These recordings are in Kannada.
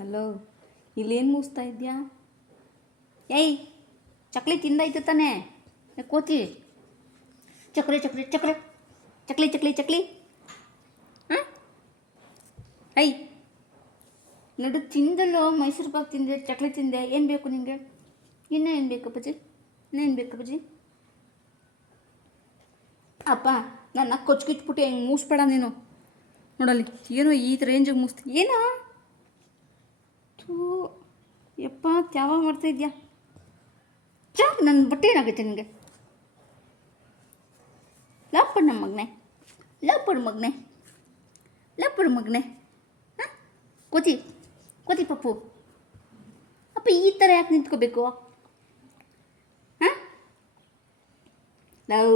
ಹಲೋ, ಇಲ್ಲೇನು ಮೂಸ್ತಾ ಇದೆಯಾ? ಏಯ್, ಚಕ್ಲಿ ತಿಂದಾಯ್ತು ತಾನೇ? ಕೋತಿ, ಚಕ್ರಿ ಚಕ್ರಿ ಚಕ್ರಿ ಚಕ್ಲಿ ಚಕ್ಲಿ ಚಕ್ಲಿ. ಹಾಂ, ಐ ನಡು ತಿಂದಲ್ಲೋ, ಮೈಸೂರು ಪಾಕ್ ತಿಂದೆ, ಚಕ್ಲಿ ತಿಂದೆ. ಏನು ಬೇಕು ನಿನಗೆ? ಇನ್ನೂ ಏನು ಬೇಕು ಅಪ್ಪಾಜಿ? ಇನ್ನೇನು ಬೇಕು ಅಪ್ಪಾಜಿ? ಅಪ್ಪ, ನನ್ನ ಕೊಚ್ಕಿಟ್ಬಿಟ್ಟು ಹೆಂಗೆ ಮೂಸ್ಬೇಡ ನೀನು. ನೋಡಲ್ಲಿ ಏನೋ ಈ ರೇಂಜಿಗೆ ಮೂಸ್ತಿ ಏನೋ. ಥೂ ಯಪ್ಪ, ಯಾವಾಗ ಮಾಡ್ತಾಯಿದ್ಯಾ? ನನ್ನ ಬಟ್ಟೆ ಏನಾಗುತ್ತೆ ನಿನಗೆ? ಲಾಪಡ್ ನಮ್ಮ ಮಗನೆ, ಲಾಪಡ್ ಮಗನೆ, ಲಾಪಡ್ ಮಗನೆ. ಹಾಂ, ಕೋತಿ ಕೋತಿ ಪಪ್ಪು. ಅಪ್ಪ ಈ ಥರ ಯಾಕೆ ನಿಂತ್ಕೋಬೇಕು? ಹಾಂ, ಲಾಡು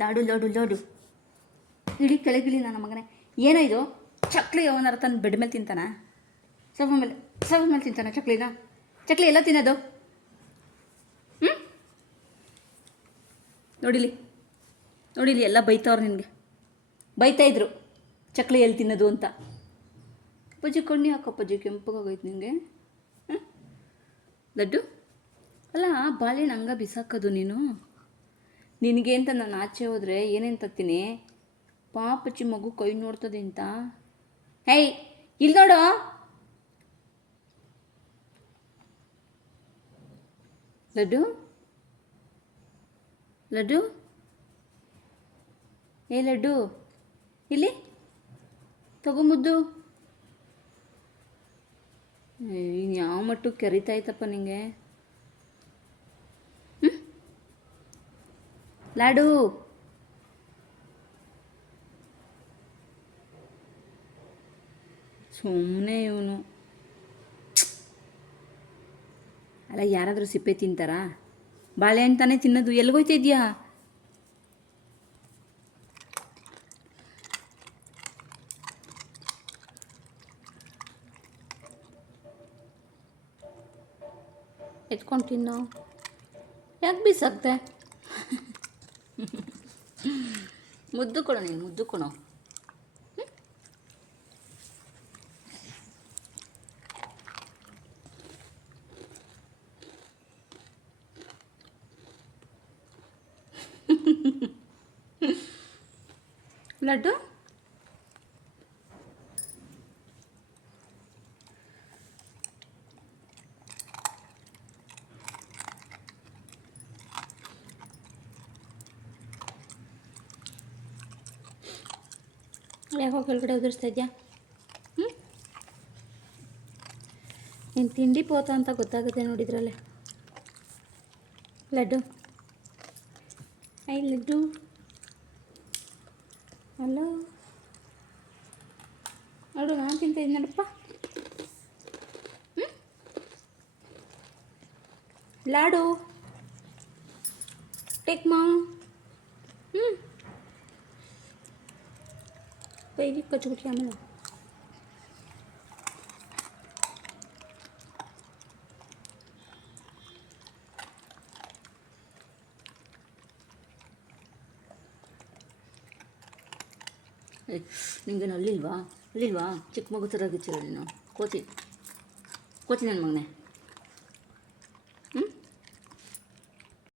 ಲಾಡು ಲಾಡು ಲಾಡು ಇಳಿ ಕೆಳಗಿಳಿ ನನ್ನ ಮಗನೇ. ಏನೋ ಇದು ಚಕ್ಲಿ ಅವನಾರ ತನ್ನ ಬೆಡ್ ಮೇಲೆ ತಿಂತಾನ? ಸೋಫಾ ಮೇಲೆ ತಿಂತಾನ ಚಕ್ಲಿನ? ಚಕ್ಲಿ ಎಲ್ಲ ತಿನ್ನೋದು? ಹ್ಞೂ, ನೋಡಿಲಿ ಎಲ್ಲ ಬೈತವ್ರು ನಿನಗೆ. ಬೈತಾಯಿದ್ರು ಚಕ್ಲಿ ಎಲ್ಲಿ ತಿನ್ನೋದು ಅಂತ. ಅಪ್ಪಾಜಿ ಕಣ್ಣು ಯಾಕಪ್ಪಾಜಿ ಕೆಂಪಗಾಗೈತೆ ನಿನಗೆ? ಹಾಂ, ಲಡ್ಡು ಅಲ್ಲ, ಬಾಳೆಹಣ್ಣು ಹಂಗೆ ಬಿಸಾಕೋದು ನೀನು? ನಿನಗೆ ಅಂತ ನಾನು ಆಚೆ ಹೋದರೆ ಏನೇನು ತರ್ತೀನಿ? ಪಾಪಚ್ಚಿ ಮಗು ಕೈ ನೋಡ್ತದೆ ಅಂತ. ಹೇಯ್, ಇಲ್ಲಿ ನೋಡು. ಲಡ್ಡು ಲಡ್ಡು, ಏ ಲಡ್ಡು, ಇಲ್ಲಿ ತಗೊಂಬುದ್ದು. ಇನ್ನು ಯಾವ ಮಟ್ಟಕ್ಕೆ ಕೆರಿತಾಯ್ತಪ್ಪ ನಿಂಗೆ? ಹ್ಞೂ, ಲಾಡು ಸುಮ್ಮನೆ ಇವನು. ಅಲ್ಲ, ಯಾರಾದರೂ ಸಿಪ್ಪೆ ತಿಂತಾರಾ? ಬಾಳೆಹಣ್ಣು ತಾನೇ ತಿನ್ನೋದು. ಎಲ್ಲಿಗೋಯ್ತಾ ಇದೆಯಾ? ಎತ್ಕೊಂಡು ತಿನ್ನೋ. ಯಾಕೆ ಬೀಸಾಕ್ತೆ? ಮುದ್ದು ಕೊಡೋ ನೀನು, ಮುದ್ದು ಕೊಡೋ. ಲಡ್ಡು ಯಾಕೋ ಕೆಳಗಡೆ ಉದುರಿಸ್ತಾ ಇದೆಯಾ? ಹ್ಞೂ, ನೀನು ತಿಂಡಿ ಪೋತ ಅಂತ ಗೊತ್ತಾಗುತ್ತೆ ನೋಡಿದ್ರಲ್ಲೇ. ಲಡ್ಡು, ಐ ಲಡ್ಡು, ಹಲೋ ನೋಡು, ನಾನು ತಿಂತಾಯಿದ್ದೀನಿ ನೋಡಪ್ಪ. ಹ್ಞೂ, ಲಾಡು ಟೇಕ್ ಮಾ. ಹ್ಞೂ, ಕೈಗೆ ಕಚ್ಬಿಟ್ಟು ಆಮೇಲೆ. ನಿಂಗೇನು ಅಲ್ಲಿಲ್ವಾ? ಚಿಕ್ಕ ಮಗು ಥರ ಆಗಿರ್ತೀರ ನೀನು. ಕೋತಿ ನನ್ನ ಮಗನೇ.